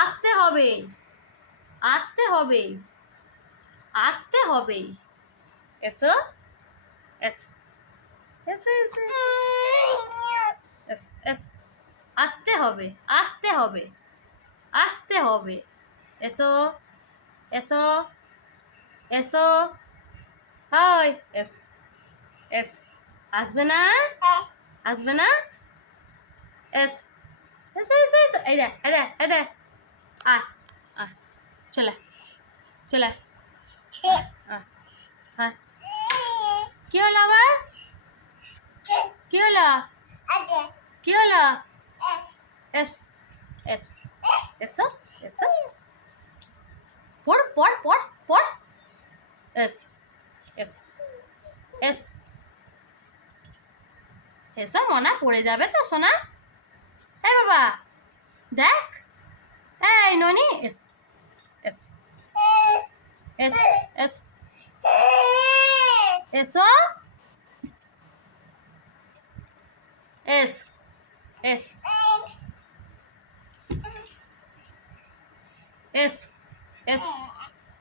আসতে হবে, আসতে হবে, আসতে হবে। এসো, এসো, এসো, এসো, এসো, এসো। আসতে হবে, আসতে হবে, আসতে হবে। এসো, এসো, এসো। হয়, এসো, এসো। আসবে না, আসবে না। এস, এসো, এসো, এসো। এই দেখ, এই দেখ, এই দেখ। আয়, আয়, চলে, চলে। হ্যাঁ, কি হলো আবার? কি হলো? কি হলো? এস, এস, এসো, এসো। পড়, পড়, পড়, পড়। S, S, S. এসো মনা, পড়ে যাবে তো সোনা। এই বাবা, দেখ। এই ননি, এস, এস, এস, এস, এসো, এস, এস, এস, এস,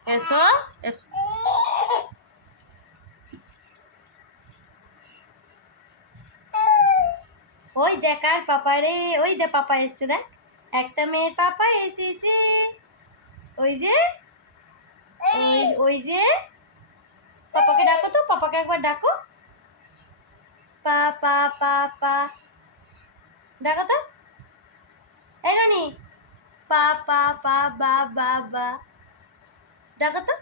এসো, এস। ওই দেখ আর পাপা রে, ওই দে পাপা এসছে দেখ, একটা মেয়ের পাপা এসেছে। ওই যে, ওই ওই যে, পাপাকে ডাকো তো, পাপাকে একবার ডাকো। পা পা পা পা, ডাকো তো। এই রানি, পা পা পা বা বা বা, ডাকো তো।